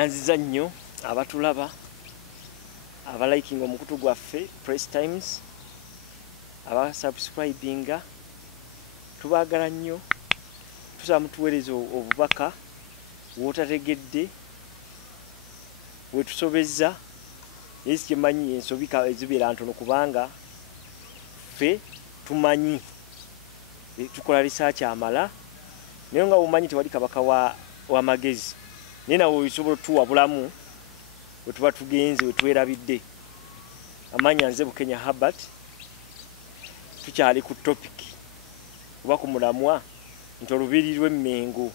Kyanziza nnyo abatulaba abalikinga omukutu gwaffe Press Times abasubscribinga tubaagala nnyo tusaba mutuweereza obubaka bwotategedde bwetusobezza esi kimanyi ensobika ezibeera ntono kubanga ffe tumanyi tukola research amala naye nga bumanyi tewali kabaka wa magezi naye nawe oyisobola tuwa bulamu bwe tuba tugenze bwe twerabidde amanya nze Bukenya Herbert tukyali ku topic oba ku mulamwa nti olubiri lw'Emmengo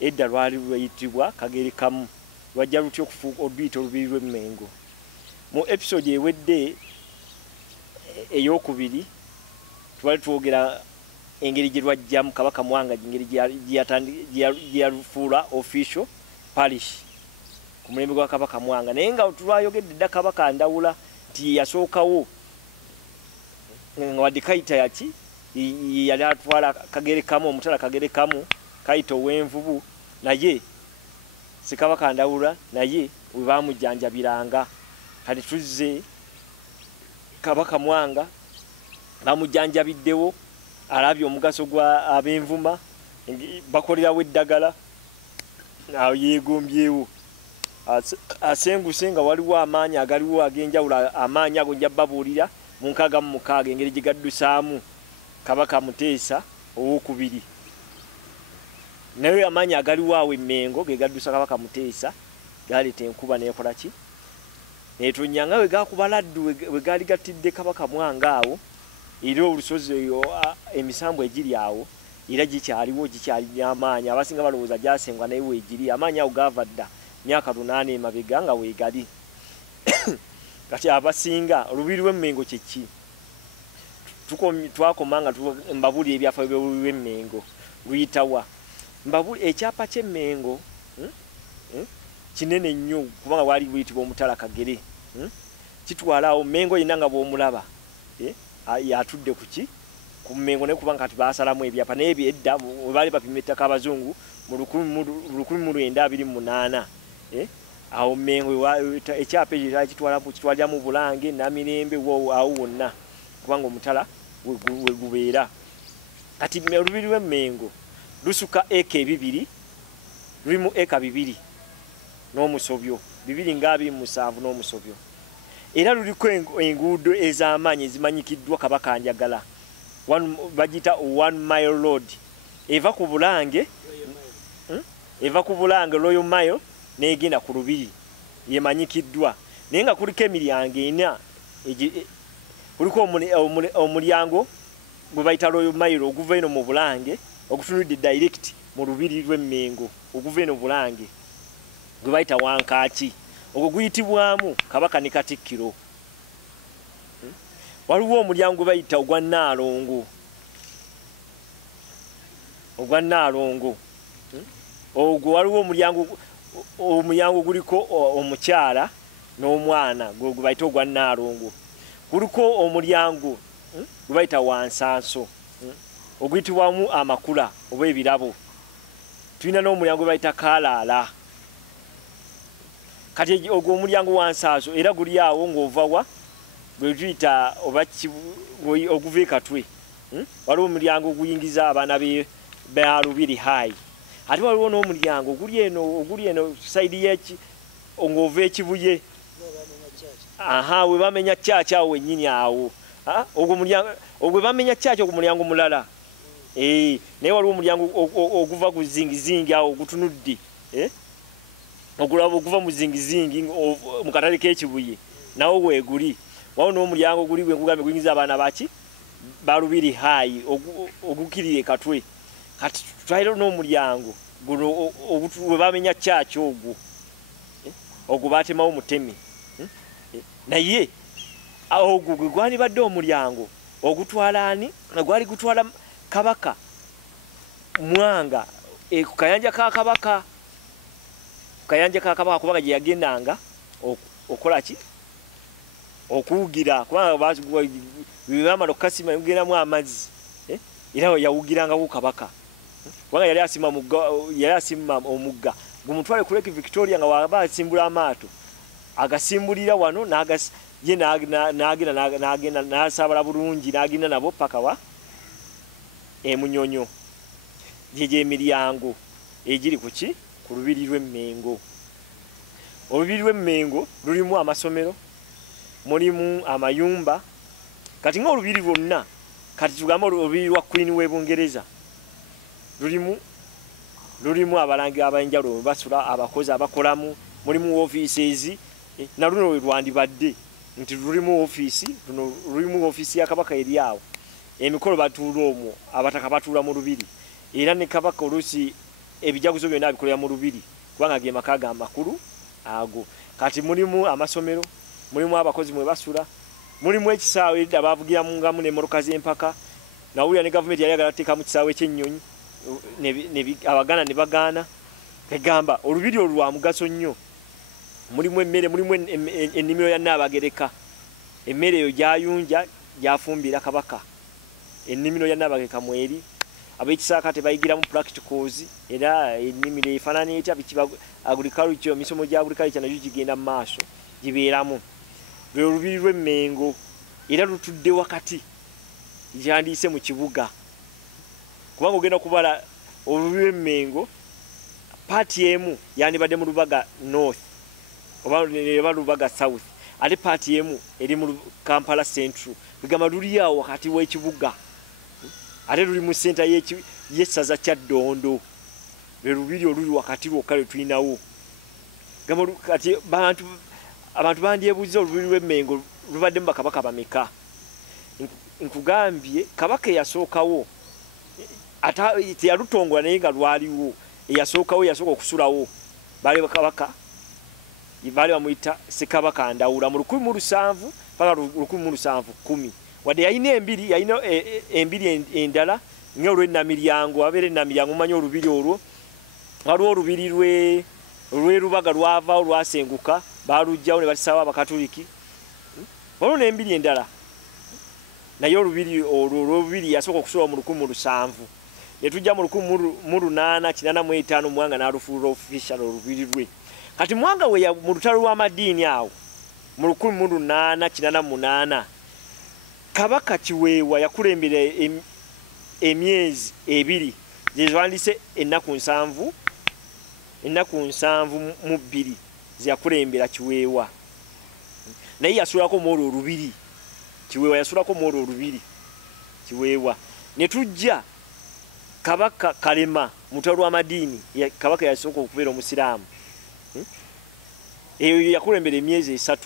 edda lwali lwayitibwa Kagere Kamu lwajja lutya okufuuka oluyita olubiri lw'Emmengo. Mu episode ewedde ey'okubiri twali twogera engeri gye lwajjamu Kabaka Mwanga engeri gye yalufuula official parish ku mulembe gwa Kabaka Mwanga naye nga tulwayogedde dda Kabaka Ndawula nti yasookawo nga wadde kayita yaki yali atwala Kagere Kamu omutala Kagere Kamu kayita ow'envubu naye si Kabaka Ndawula naye we baamujjanjabiranga kati tuzze Kabaka Mwanga bamujjanjabiddewo alabye omugaso gwa ab'envuma bakolerawo eddagala awo yeegombyewo asenguse nga waliwo amaanyi agaliwo ag'enjawulo amaanyi ago nja babuulira mu 66 engeri gye gaddusaamu Kabaka Muteesa ow'okubiri naye amaanyi agaliwo awo Emmengo ge gaddusa Kabaka Muteesa galeeta enkuba neekola ki neetonnya nga we gaakuba laddu we gaali gattidde Kabaka Mwanga awo era olusozi eyo emisambo egiri awo era gikyaliwo gikyalina amaanyi abasinga balowooza gyasengwa naye weegiri amaanyi awo gaava dda myaka 8 emabega nga weegali kati abasinga olubiri lw'Emmengo kyeki twakoma nga mbabuulira ebyafaayo by'olubiri lw'Emmengo luyitawa mbabuulira ekyapa ky'Emmengo kinene nnyo kubanga waali buyitibwa omutala Kagere kitwalaawo Mmengo yenna nga bw'omulaba yatudde kuki ku Mmengo naye kubanga kati baasalamu ebyapa naye byedda we baali bapima ettaka abazungu mu 1928 awo Mmengo ekyapa ekyo kitwaliramu Bulange Namirembe awo wonna kubanga omutala we gubeera kati olubiri lw'Emmengo lusuka eka 2 lulimu eka 2 n'omusobyo 227 n'omusobyo era luliko enguudo ez'amaanyi ezimanyikiddwa Kabaka Njagala bagita 1 mile road eva ku Bulange Royal Mile n'egenda ku lubiri yemanyikiddwa naye nga kuliko emiryango 4 kuliko omulyango gwe bayita Royal Mile oguva eno mu Bulange okutunudde direct mu lubiri lw'Emmengo okuva eno Bulange gwe bayita Wankaaki ogwo guyitibwamu Kabaka ne Katikkiro waliwo omulyango gwe bayita ogwa Nnaalongo ogwo waliwo omulyango guliko omukyala n'omwana gwe bayita ogwa Nnaalongo kuliko omulyango gwe bayita Wansanso oguyitibwamu amakula oba ebirabo tulina n'omulyango gwe bayita Kaalaala kati ogwo omulyango Wansanso era guli awo ng'ovawa gwe tuyita oba oguva Katwe waliwo omulyango oguyingiza abaana ba Lubiri High ate waliwo n'omulyango oguli eno sayidi y'eki ng'ova Ekibuye we bamenya church awo wennyini awo ogwo mulyango ogwe bamenya church ogwo mulyango mulala naye waliwo omulyango oguva ku zingizingi awo gutunudde ogulaba okuva mu zingizingi mu katale k'Ekibuye nawo weeguli waliwo n'omulyango guli gwegugambe guyingiza abaana baki ba Lubiri High ogukirire Katwe kati tutwaliro n'omulyango guno we bamenya church ogwo baatemawo Mutemi naye ogwo gwe gwali badde omulyango ogutwala ani gwali gutwala Kabaka Mwanga ku kayanja ka Kabaka kubanga gye yagendanga okola ki okuwugira kubanga bamala okukasima yageramu amazzi era yawugiranga ku Kabaka kubanga yali asima omugga gumutwale ku Lake Victoria nga waba asimbula amaato agasimbulira wano ye n'agenda n'asabala bulungi n'agenda nabo paka wa Munyonyo gye emiryango egiri kuki ku lubiri lw'Emmengo. Olubiri lw'Emmengo lulimu amasomero, mulimu amayumba. Kati ng'olubiri lwonna kati tugamba olubiri lwa Queen w'e Bungereza lulimu abalangira abenjawulo basula, abakozi abakolamu, mulimu offices na luno lwe lwandibadde nti lulimu office ya Kabaka eri awo. Emikolo batuula omwo, abataka batuula mu lubiri. Era ne Kabaka oluusi ebijaguzo byonna abikolera mu lubiri kubanga ge maka ga makulu ago. Kati mulimu amasomero, mulimu abakozi mwe basula, mulimu ekisaawe edda bavugira mu ngamu n'emmotoka z'empaka. Nawulira ne gavumenti yali agala teekamu kisaawe ky'ennyonyi Abaganda ne bagaana. Egamba olubiri olwo lwa mugaso nnyo. Mulimu emmere, mulimu ennimiro ya Nnaabagereka. Emmere eyo gyayunja gyafumbira Kabaka. Ennimiro ya Nnaabagereka mweri. Ab'ekisaaka tebayigiramu practicals era ennimiro efaanana etya agriculture, misomo gya agriculture nayo gigenda mu maaso gibeeramu. Lwe olubiri lw'Emmengo era lutudde wakati gyandiise mu kibuga. Kubanga ogenda kubala olubiri lw'Emmengo paati emu yandibadde mu Lubaga North oba Lubaga South, ate paati emu eri mu Kampala Central. Bigamba luli awo wakati w'ekibuga, ate luli mu senta y'essaza Kyaddondo. Lwe lubiri oluli wakati lwokka lwe tulinawo. Kati abantu bandyebuuza olubiri lw'Emmengo lubaddemu bakabaka bameka. Nkugambye Kabaka eyasookawo teyalutongola naye nga lwaliwo. Eyasookawo yasooka okusulawo baali bakabaka baali bamuyita Ssekabaka Ndawula mu 1700 paka 1710. Wadde yalina embiri endala ng'olw'Ennamiryango. Abeera Ennamiryango mumanyi olubiri olwo waliwo olubiri lwe Lubaga lwava olwasenguka baalugjawo ne balisaawo Abakatuliki. Waliwo n'embiri endala naye olubiri olwo olw'olubiri yasooka okusula mu 1700. Ne tujja mu 1885 Mwanga n'alufuula official olubiri lwe. Kati Mwanga we mu lutalo lw'amadiini awo mu 1888 Kabaka Kiweewa yakulembera emyezi ebiri gyezwandise ennaku 72 zeyakulembera Kiweewa. Naye yasulako mwolwo olubiri. Kiweewa yasulako mwolwo olubiri Kiweewa. Ne tujja Kabaka Kalema mutalo lw'amadiini, Kabaka yasooka okubeera omusiraamu. Eyo yakulembera emyezi 3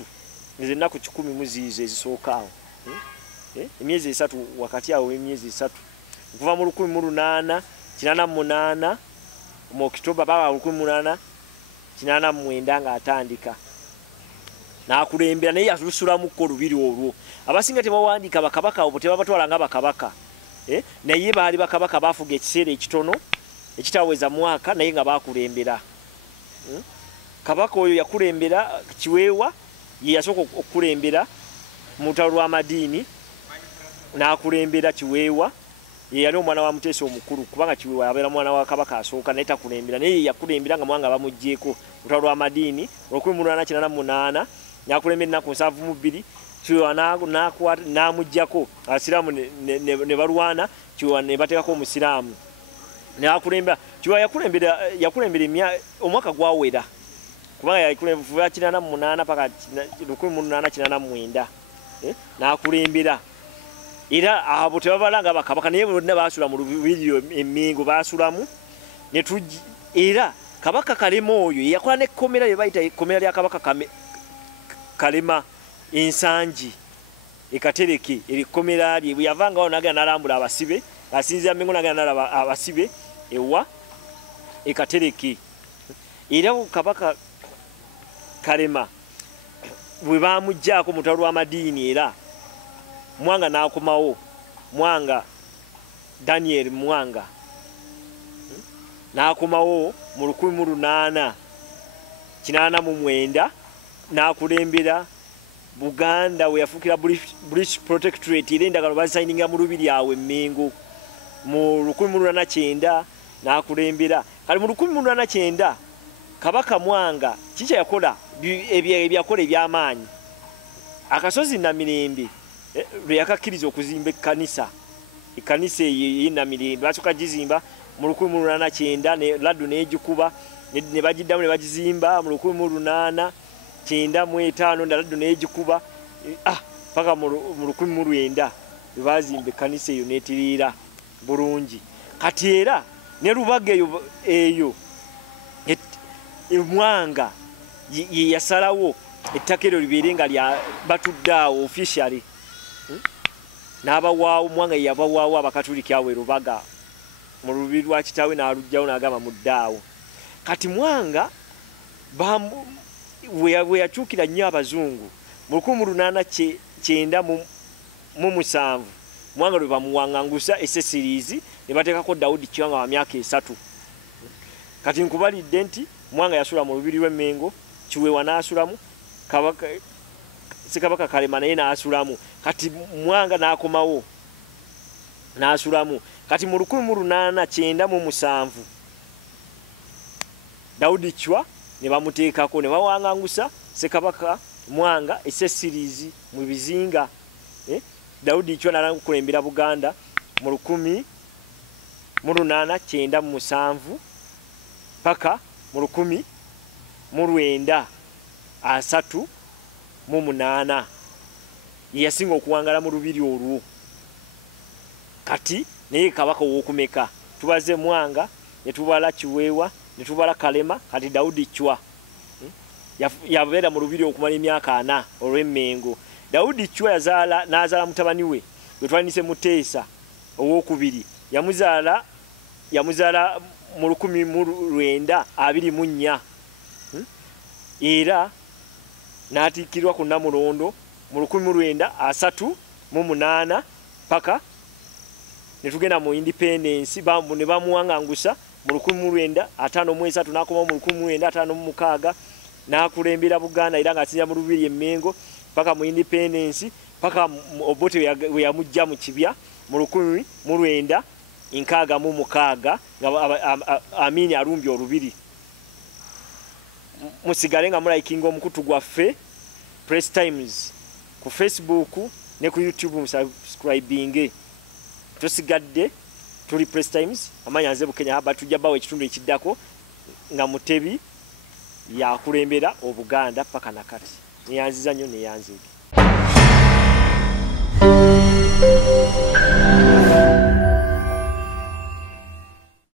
ennaku 10 mu ziizo ezisooka awo. Emyezi 3 wakati awo emyezi 3 okuva mu 1888 mu Oktoba baba 1889 ng'atandika n'akulembera naye yalusulamuko olubiri olwo. Abasinga tebawandiika bakabaka abo tebabatwala nga bakabaka. Naye baali bakabaka baafuga ekiseera ekitono ekitaweza mwaka naye nga baakulembera. Kabaka oyo yakulembera Kiweewa ye yasooka okukulembera mu lutalo lw'amadiini n'akulembera Kiweewa. Ye yali omwana wa Muteesa omukulu kubanga Kiweewa yabeera mwana wa Kabaka asooka naye takulembera naye yakulembera nga Mwanga bamuggyeko lutalo lw'amadiini 1888 n'akulembera ennaku 72. Kiweewa n'amuggyako abasiraamu ne balwana, Kiweewa ne bateekako omusiraamu n'akulembera. Kiweewa yakulembera omwaka gwawera kubanga yakulembera 88 paka 1889 n'akulembera. Era abo tebabalanga bakabaka naye bonna baasula mu lubiri Emmengo baasulamu. Era Kabaka Kalema oyo yakola n'ekkomera lye bayita ekkomera lya Kabaka Kalema ensangi ekatereke ekkomera lye bwe yavangawo n'agenda n'alambula abasibe asinzira Mmengo n'agenda n'alaba abasibe ewa ekatereke. Era Kabaka Kalema bwe baamuggyako mu lutalo lw'amadiini era Mwanga n'akomawo, Mwanga Daniel Mwanga n'akomawo mu 1889 n'akulembera Buganda we yafuukira British Protectorate era endagano bazisayininga mu lubiri awo Emmengo mu 1809 n'akulembera. Kale mu 1809 Kabaka Mwanga kicha yakola ebyakola ebyamaanyi akasozi Namirembe yakakiriza okuzimba ekkanisa Namirembe basoka gizimba mu 1809 ne laddu n'egikuba ne bagiddamu ne bagizimba mu 1895 laddu n'egikuba paka mu 1900 bazimba ekkanisa eyo netirira bulungi kati era ne Lubaga eyo Mwanga yasalawo ettaka eryo libeerenga lya batuddaawo officially n'abawaawo Mwanga yabawaawo abakatuliki awo Lubaga mu lubiri lwa kitaawe n'alujjawo n'agamba muddaawo kati Mwanga we yakyukira nnyo abazungu mu 1897 Mwanga lwe bamuwangangusa essesiriizi ne bateekako Daudi Chwa wa myaka 3 kati nkubalidde nti Mwanga yasula mu lubiri lw'Emmengo Kiweewa n'asulamu Ssekabaka Kalema naye n'asulamu kati Mwanga n'akomawo n'asulamu kati mu 1897 Daudi Chwa ne bamuteekako ne bawangangusa Ssekabaka Mwanga essesiriizi mu bizinga Daudi Chwa n'akulembera Buganda mu 1897 paka mu 1938 yasinga okuwangala mu lubiri olwo kati naye kabaka w'okumeka tubaze Mwanga ne tubala Kiweewa ne tubala Kalema kati Daudi Chwa yabeera mu lubiri okumala emyaka 4 olw'Emmengo Daudi Chwa n'azaala mutabani we gwe twandise Muteesa ow'okubiri yamuzaala mu 1924 era n'atiikirwa ku Namulondo mu 1938 paka ne tugenda mu independence ne bamuwangangusa mu 1953 n'akoma mu 1956 n'akulembera Buganda era ng'asinja mu lubiri Emmengo paka mu independence paka Obote we yamujja mu kibya mu 1966 nga Amini alumbye olubiri musigale nga mulayikinga omukutu gwaffe Press Times ku Facebook ne ku YouTube musubscribing tusigadde tuli Press Times amanya nze Bukenya haba tujja bawo ekitundu ekiddako nga Mutebi yakulembera Obuganda paka nakati neyanziza nnyo neyanzike